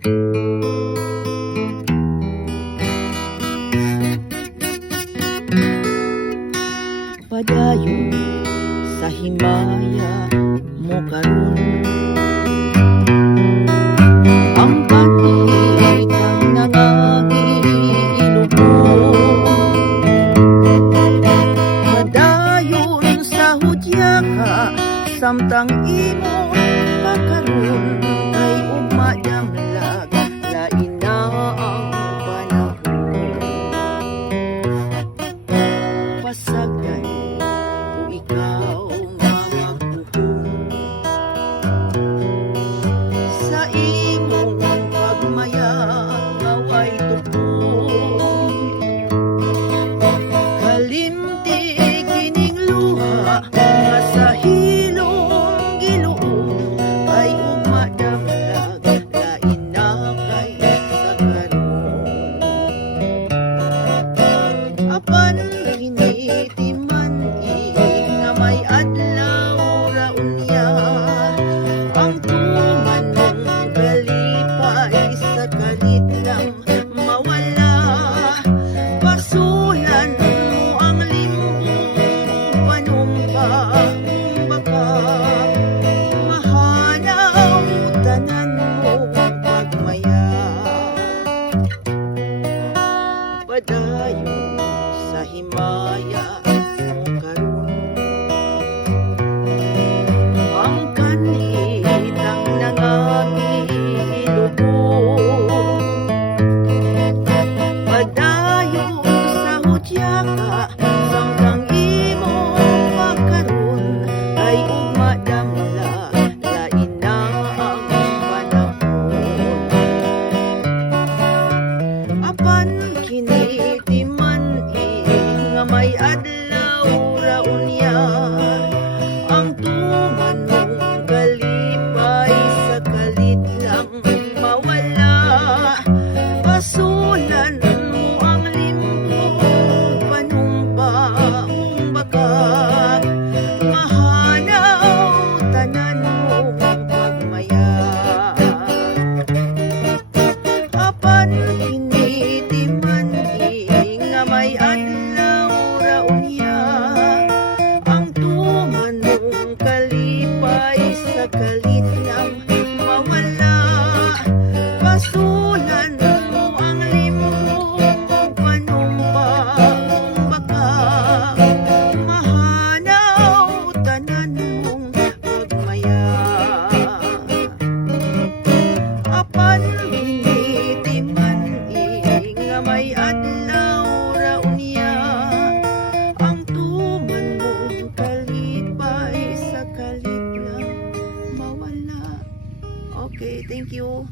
Padayon sa himaya mo karon, ang panhitang nangangilubong. Padayon sa hudya ka, samtang imo kakaron ay umadamlag, lain na ang panahon. Pasagdan ikaw mamagbuhong sa imong pagmayakaw ay tupong. Kalimtig kining luha nga sa hilong giluong ay umadamlag, lain na kay sa karon. Apan kinitiman nga may adlaw ra unya, ang tuman mong galipay sa kalit lang mawala. Pasulan mo ang limbong panumpa, baka mahanaw tanan mo pagmaya. Padayon sa himaya mo karon, ang kanhitang nangangilubong. Padayon sa hudya ka, samtang imo pagkaron ay umadamla, lain na ang panahon. Apan kinitiman nga may adlaw ra unya, ang tuman mong galipay sa kalit lang mawala. Pasulan mo ang limbong panumpa, baka mahanaw tanan mong pagmaya. Apan kinitiman nga may adlaw ra unya, ang tuman mong kalipay sa kalit lang mawala. Pasulan mo ang limbong panumpa, baka mahanaw tanan mong pagmaya. Apan kinitiman nga may adlaw ra unya, ang tuman mong kalipay sa kalit lang mawala. Okay, thank you.